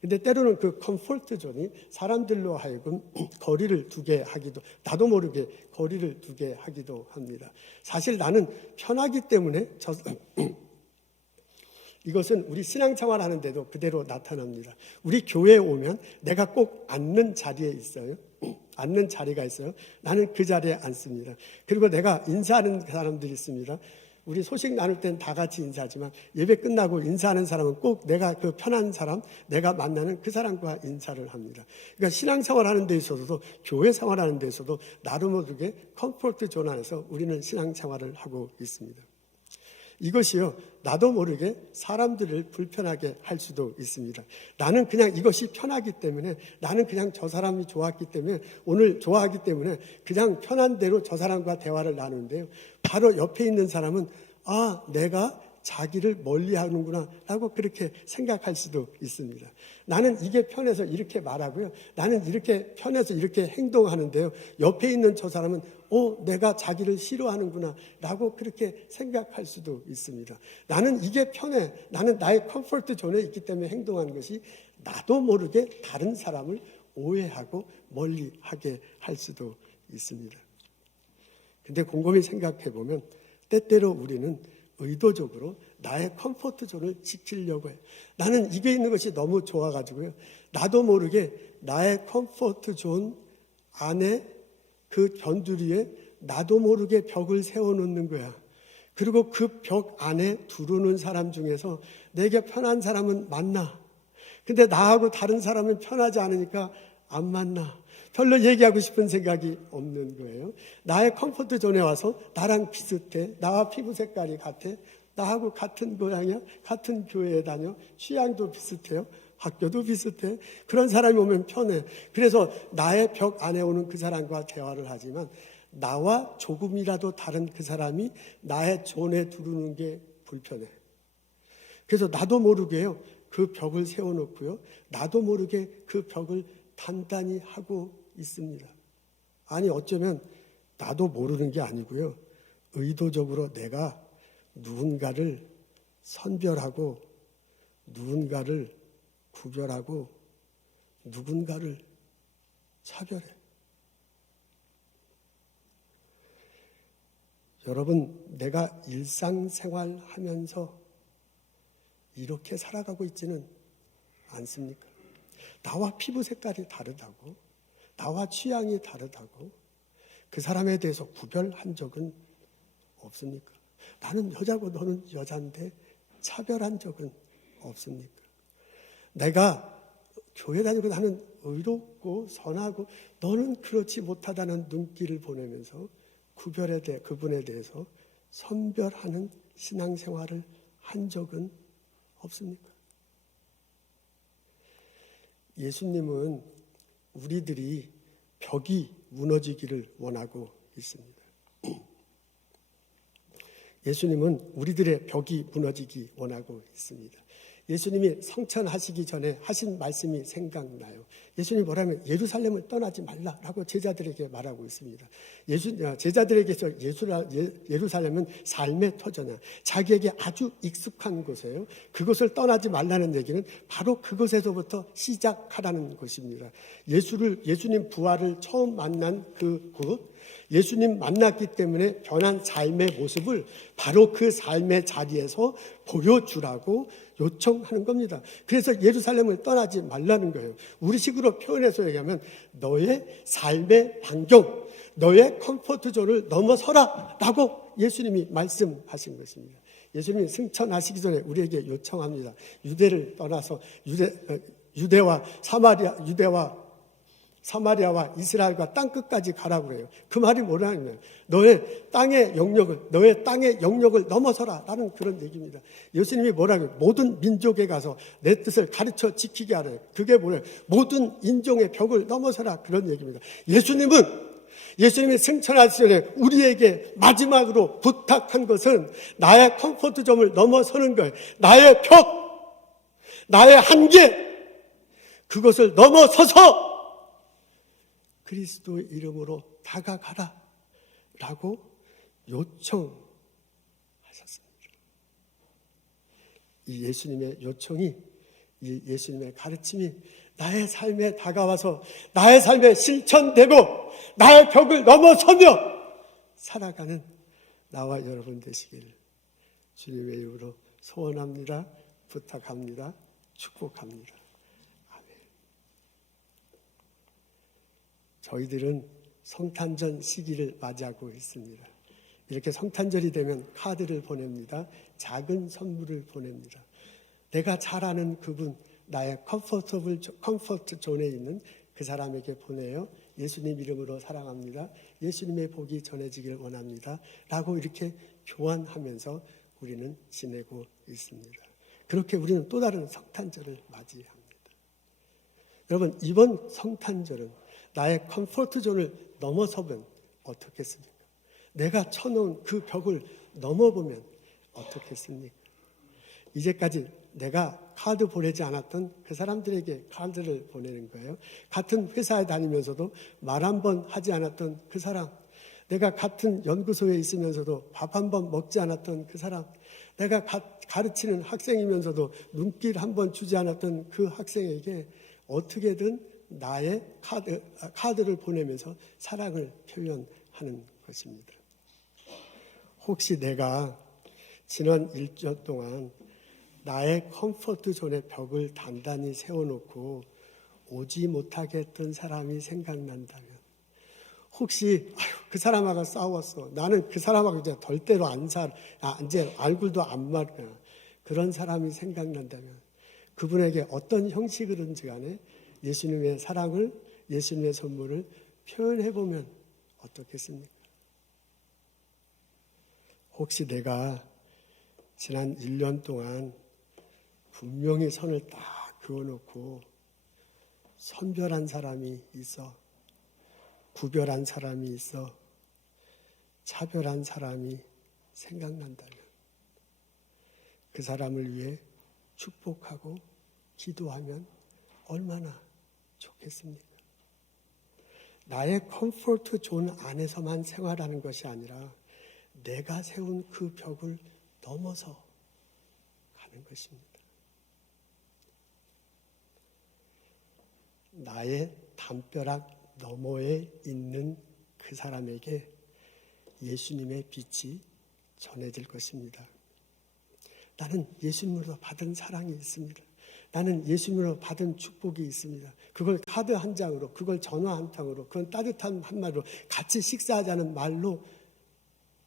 근데 때로는 그 컴포트 존이 사람들로 하여금 거리를 두게 하기도, 나도 모르게 거리를 두게 하기도 합니다. 사실 나는 편하기 때문에 이것은 우리 신앙생활 하는데도 그대로 나타납니다. 우리 교회에 오면 내가 꼭 앉는 자리에 있어요. 앉는 자리가 있어요. 나는 그 자리에 앉습니다. 그리고 내가 인사하는 사람들이 있습니다. 우리 소식 나눌 땐 다 같이 인사하지만 예배 끝나고 인사하는 사람은 꼭 내가 그 편한 사람, 내가 만나는 그 사람과 인사를 합니다. 그러니까 신앙생활 하는 데 있어서도 교회 생활하는 데 있어도 나름 모르게 컴포트 존 안에서 우리는 신앙생활을 하고 있습니다. 이것이요, 나도 모르게 사람들을 불편하게 할 수도 있습니다. 나는 그냥 이것이 편하기 때문에, 나는 그냥 저 사람이 좋았기 때문에, 오늘 좋아하기 때문에 그냥 편한 대로 저 사람과 대화를 나누는데요. 바로 옆에 있는 사람은 내가 자기를 멀리하는구나 라고 그렇게 생각할 수도 있습니다. 나는 이게 편해서 이렇게 말하고요. 나는 이렇게 편해서 이렇게 행동하는데요. 옆에 있는 저 사람은 내가 자기를 싫어하는구나 라고 그렇게 생각할 수도 있습니다. 나는 이게 편해. 나는 나의 컴포트 존에 있기 때문에 행동하는 것이 나도 모르게 다른 사람을 오해하고 멀리하게 할 수도 있습니다. 근데 곰곰이 생각해 보면 때때로 우리는 의도적으로 나의 컴포트 존을 지키려고 해요. 나는 이게 있는 것이 너무 좋아가지고요. 나도 모르게 나의 컴포트 존 안에 그 변두리에 나도 모르게 벽을 세워놓는 거야. 그리고 그 벽 안에 들어오는 사람 중에서 내게 편한 사람은 만나. 근데 나하고 다른 사람은 편하지 않으니까 안 만나. 별로 얘기하고 싶은 생각이 없는 거예요. 나의 컴포트 존에 와서 나랑 비슷해. 나와 피부 색깔이 같아. 나하고 같은 고향이야. 같은 교회에 다녀. 취향도 비슷해요. 학교도 비슷해. 그런 사람이 오면 편해. 그래서 나의 벽 안에 오는 그 사람과 대화를 하지만 나와 조금이라도 다른 그 사람이 나의 존에 들어오는 게 불편해. 그래서 나도 모르게요. 그 벽을 세워놓고요. 나도 모르게 그 벽을 단단히 하고 있습니다. 아니 어쩌면 나도 모르는 게 아니고요. 의도적으로 내가 누군가를 선별하고 누군가를 구별하고 누군가를 차별해. 여러분, 내가 일상생활 하면서 이렇게 살아가고 있지는 않습니까? 나와 피부 색깔이 다르다고, 나와 취향이 다르다고 그 사람에 대해서 구별한 적은 없습니까? 나는 여자고 너는 여자인데 차별한 적은 없습니까? 내가 교회 다니고 나는 의롭고 선하고 너는 그렇지 못하다는 눈길을 보내면서 그분에 대해서 선별하는 신앙생활을 한 적은 없습니까? 예수님은 우리들이 벽이 무너지기를 원하고 있습니다. 예수님은 우리들의 벽이 무너지기 원하고 있습니다. 예수님이 성천하시기 전에 하신 말씀이 생각나요. 예수님이 뭐라면 예루살렘을 떠나지 말라라고 제자들에게 말하고 있습니다. 제자들에게서 예루살렘은 삶의 터전이야. 자기에게 아주 익숙한 곳이에요. 그곳을 떠나지 말라는 얘기는 바로 그곳에서부터 시작하라는 것입니다. 예수님 부활을 처음 만난 그곳, 예수님 만났기 때문에 변한 삶의 모습을 바로 그 삶의 자리에서 보여주라고 요청하는 겁니다. 그래서 예루살렘을 떠나지 말라는 거예요. 우리식으로 표현해서 얘기하면 너의 삶의 반경, 너의 컴포트 존을 넘어서라 라고 예수님이 말씀하신 것입니다. 예수님이 승천하시기 전에 우리에게 요청합니다. 유대를 떠나서 유대와 사마리아와 이스라엘과 땅끝까지 가라고 그래요. 그 말이 뭐냐면 너의 땅의 영역을 넘어서라 라는 그런 얘기입니다. 예수님이 뭐라고 해요? 모든 민족에 가서 내 뜻을 가르쳐 지키게 하래요. 그게 뭐예요? 모든 인종의 벽을 넘어서라 그런 얘기입니다. 예수님이 승천하시기 전에 우리에게 마지막으로 부탁한 것은 나의 컴포트 존을 넘어서는 거예요. 나의 벽, 나의 한계, 그것을 넘어서서 그리스도의 이름으로 다가가라 라고 요청하셨습니다. 이 예수님의 요청이, 이 예수님의 가르침이 나의 삶에 다가와서 나의 삶에 실천되고 나의 벽을 넘어서며 살아가는 나와 여러분 되시기를 주님의 이름으로 소원합니다. 부탁합니다. 축복합니다. 저희들은 성탄절 시기를 맞이하고 있습니다. 이렇게 성탄절이 되면 카드를 보냅니다. 작은 선물을 보냅니다. 내가 잘 아는 그분, 나의 컴포트 존에 있는 그 사람에게 보내요. 예수님 이름으로 사랑합니다. 예수님의 복이 전해지길 원합니다. 라고 이렇게 교환하면서 우리는 지내고 있습니다. 그렇게 우리는 또 다른 성탄절을 맞이합니다. 여러분, 이번 성탄절은 나의 컴포트 존을 넘어서면 어떻겠습니까? 내가 쳐놓은 그 벽을 넘어보면 어떻겠습니까? 이제까지 내가 카드 보내지 않았던 그 사람들에게 카드를 보내는 거예요. 같은 회사에 다니면서도 말 한 번 하지 않았던 그 사람, 내가 같은 연구소에 있으면서도 밥 한 번 먹지 않았던 그 사람, 내가 가르치는 학생이면서도 눈길 한 번 주지 않았던 그 학생에게 어떻게든 나의 카드를 보내면서 사랑을 표현하는 것입니다. 혹시 내가 지난 1년 동안 나의 컴포트 존의 벽을 단단히 세워놓고 오지 못하게 했던 사람이 생각난다면, 혹시 그 사람하고 싸웠어, 나는 그 사람하고 이제 절대로 이제 얼굴도 안 말거나 그런 사람이 생각난다면 그분에게 어떤 형식이든지 간에 예수님의 사랑을, 예수님의 선물을 표현해보면 어떻겠습니까? 혹시 내가 지난 1년 동안 분명히 선을 딱 그어놓고 선별한 사람이 있어, 구별한 사람이 있어, 차별한 사람이 생각난다면 그 사람을 위해 축복하고 기도하면 얼마나 좋겠습니까? 나의 컴포트 존 안에서만 생활하는 것이 아니라 내가 세운 그 벽을 넘어서 가는 것입니다. 나의 담벼락 너머에 있는 그 사람에게 예수님의 빛이 전해질 것입니다. 나는 예수님으로 받은 사랑이 있습니다. 나는 예수님으로 받은 축복이 있습니다. 그걸 카드 한 장으로, 그걸 전화 한 통으로, 그건 따뜻한 한마디로, 같이 식사하자는 말로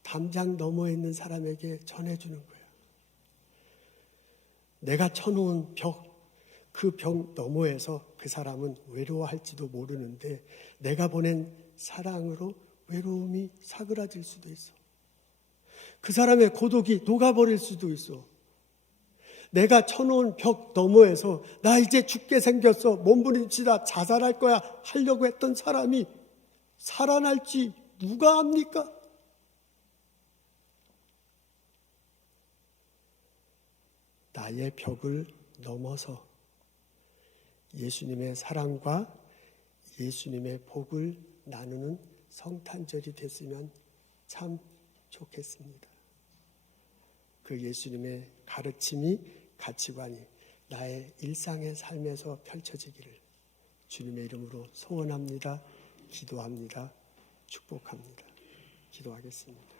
담장 너머에 있는 사람에게 전해주는 거야. 내가 쳐놓은 벽, 그 벽 너머에서 그 사람은 외로워할지도 모르는데 내가 보낸 사랑으로 외로움이 사그라질 수도 있어. 그 사람의 고독이 녹아버릴 수도 있어. 내가 쳐놓은 벽 너머에서 나 이제 죽게 생겼어, 몸부림치다 자살할 거야 하려고 했던 사람이 살아날지 누가 압니까? 나의 벽을 넘어서 예수님의 사랑과 예수님의 복을 나누는 성탄절이 됐으면 참 좋겠습니다. 그 예수님의 가르침이, 가치관이 나의 일상의 삶에서 펼쳐지기를 주님의 이름으로 소원합니다. 기도합니다. 축복합니다. 기도하겠습니다.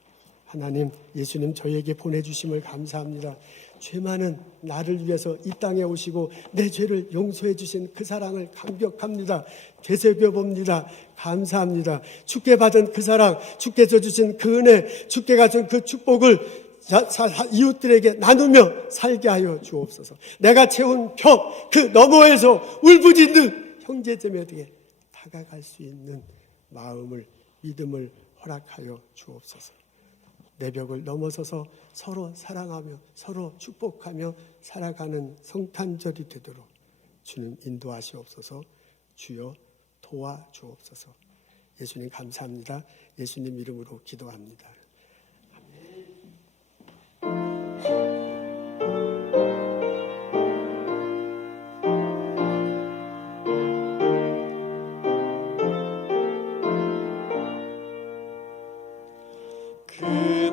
하나님, 예수님 저에게 보내주심을 감사합니다. 죄 많은 나를 위해서 이 땅에 오시고 내 죄를 용서해 주신 그 사랑을 감격합니다. 되새겨 봅니다. 감사합니다. 주께 받은 그 사랑, 주께서 주신 그 은혜, 주께가 준 그 축복을 이웃들에게 나누며 살게 하여 주옵소서. 내가 채운 벽 그 너머에서 울부짖는 형제자매에게 다가갈 수 있는 마음을, 믿음을 허락하여 주옵소서. 내 벽을 넘어서서 서로 사랑하며 서로 축복하며 살아가는 성탄절이 되도록 주님 인도하시옵소서. 주여 도와주옵소서. 예수님 감사합니다. 예수님 이름으로 기도합니다. 그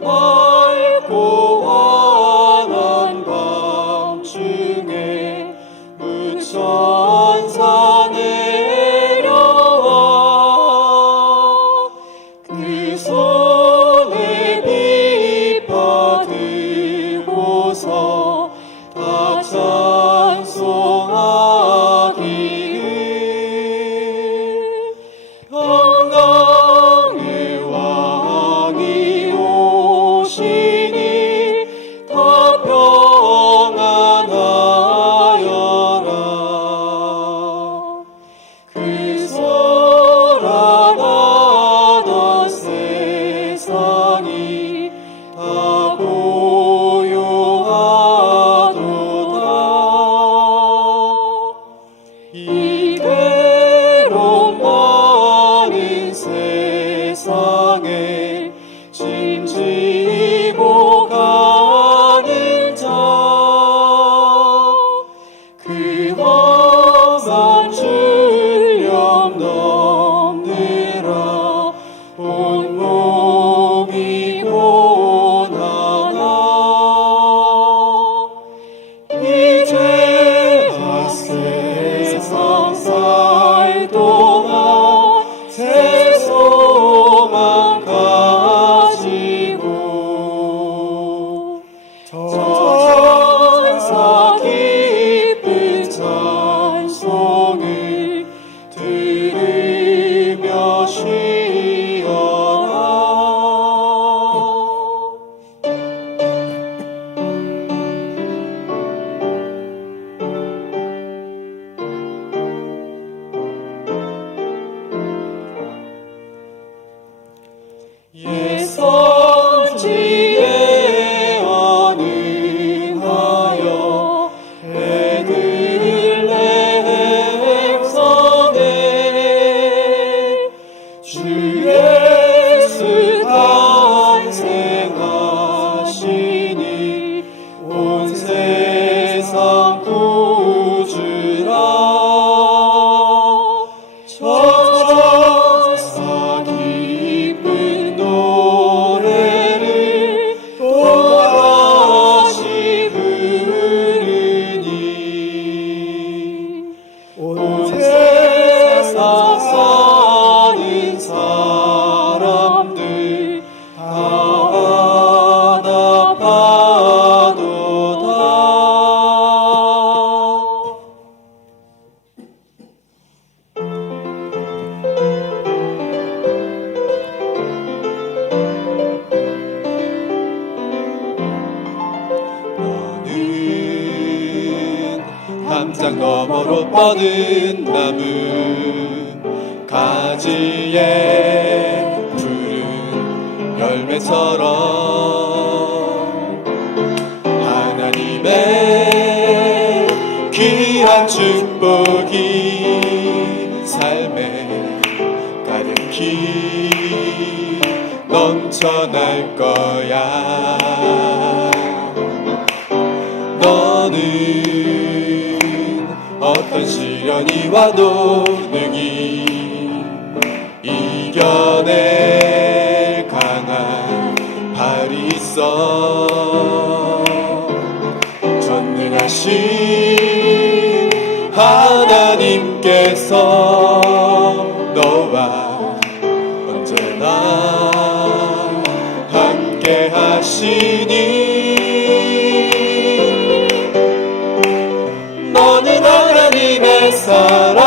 맑고 환한 밤중에 무천사 내려와 그 손에 빛 받으고서 다 찬송하기를 평강의 왕이 오시니 다 평안하여라. 그 소란하던 세상이 다 고요하도다. 이 괴로움 많은 세상에 짐지고 가는 자 온몸이 고난하나 이제야 세상 살 동안 새 소망 가지고 천사 기쁜 찬송을 들으며 쉬어라. 예선지에 안응하여 베들레헴성에 주 예수 탄생하시니 온 세상 구주라. 천사 기쁜 노래를 또다시 부르니 온 세상 사는 사람들 다 답하도다. 너는 담장 너머로 뻗은 나무 가지에 푸른 열매처럼 하나님의 귀한 축복이 삶에 가득히 넘쳐날 거야. 너는 어떤 시련이 와도 능히 이겨낼 강한 발이 있어. 전능하신 하나님께서 너와 언제나 함께 하시니 너는 하나님의 사랑,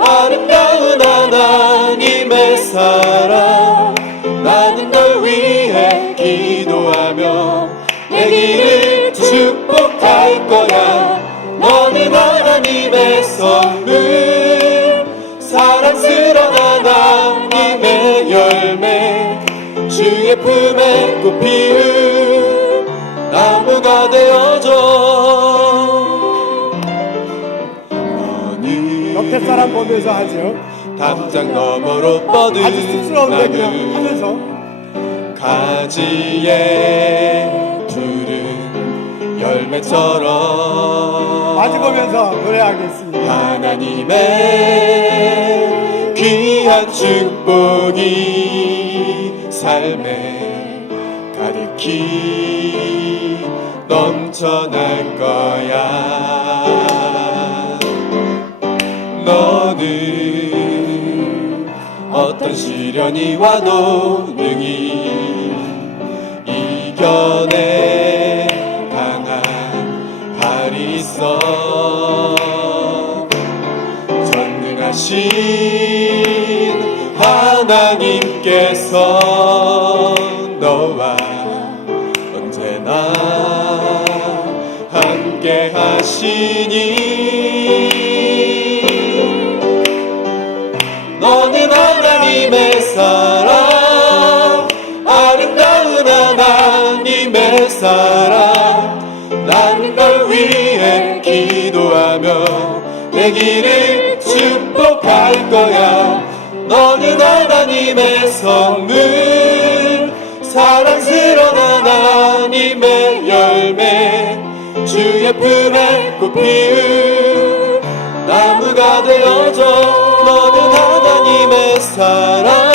아름다운 하나님의 사랑. 나는 널 위해 기도하며 내 길을 축복할 거야. 너는 하나님의 선물, 사랑스러운 하나님의 열매, 주의 품에 꽃 피운 나무가 되어줘. 옆에 사람 보면서 하죠. 담장 너머로 뻗은 아주 쑥스러운데 그냥 나무 하면서 가지에 두른 열매처럼 마주보면서 노래하겠습니다. 하나님의 귀한 축복이 삶에 가득히 넘쳐날 거야. 너는 어떤 시련이 와도 능히 이겨내 강한 발이 있어. 전능하신 하나님께서 너와 언제나 함께 하시니 너는 하나님의 사랑, 아름다운 하나님의 사랑. 나는 널 위해 기도하며 내 길을 축복할 거야. 너는 하나님의 선물, 사랑스러운 하나님의 열매, 주의 품에 꽃 피운 나무가 되어줘. 너는 하나님의 사랑,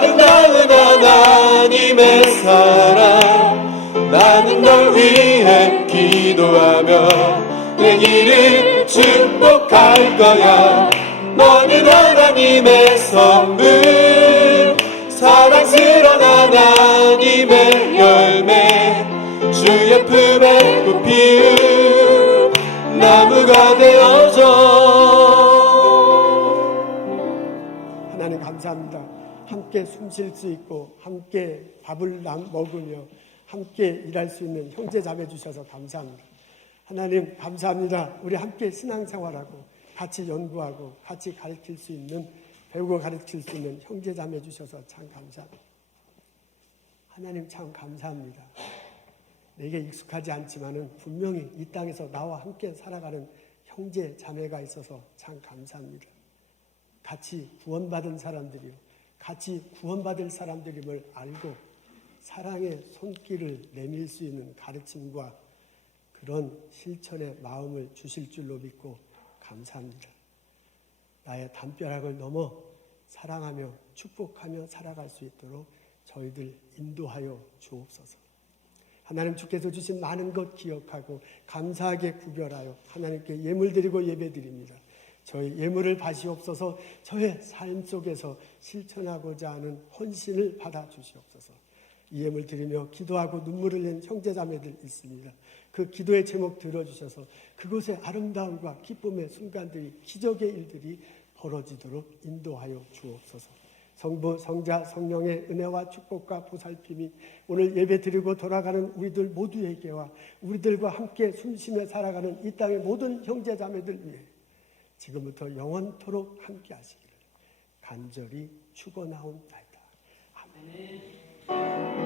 아름다운 하나님의 사랑 나는 널 위해 기도하며 내 길을 축복할 거야. 너는 하나님의 선물 사랑스러운 하나님의 열매 주의 품에 꽃 피운 나무가 되어줘. 하나님 감사합니다. 함께 숨 쉴 수 있고 함께 밥을 먹으며 함께 일할 수 있는 형제 자매 주셔서 감사합니다. 하나님 감사합니다. 우리 함께 신앙생활하고 같이 연구하고 같이 가르칠 수 있는, 배우고 가르칠 수 있는 형제 자매 주셔서 참 감사합니다. 하나님 참 감사합니다. 내게 익숙하지 않지만은 분명히 이 땅에서 나와 함께 살아가는 형제 자매가 있어서 참 감사합니다. 같이 구원받은 사람들이요, 같이 구원받을 사람들임을 알고 사랑의 손길을 내밀 수 있는 가르침과 그런 실천의 마음을 주실 줄로 믿고 감사합니다. 나의 담벼락을 넘어 사랑하며 축복하며 살아갈 수 있도록 저희들 인도하여 주옵소서. 하나님 주께서 주신 많은 것 기억하고 감사하게 구별하여 하나님께 예물 드리고 예배 드립니다. 저희 예물을 받으시옵소서. 저의 삶 속에서 실천하고자 하는 헌신을 받아 주시옵소서. 이 예물 드리며 기도하고 눈물을 낸 형제자매들 있습니다. 그 기도의 제목 들어주셔서 그곳에 아름다움과 기쁨의 순간들이, 기적의 일들이 벌어지도록 인도하여 주옵소서. 성부, 성자, 성령의 은혜와 축복과 보살핌이 오늘 예배 드리고 돌아가는 우리들 모두에게와 우리들과 함께 숨쉬며 살아가는 이 땅의 모든 형제자매들 위해 지금부터 영원토록 함께 하시기를 간절히 축원하옵나이다. 아멘.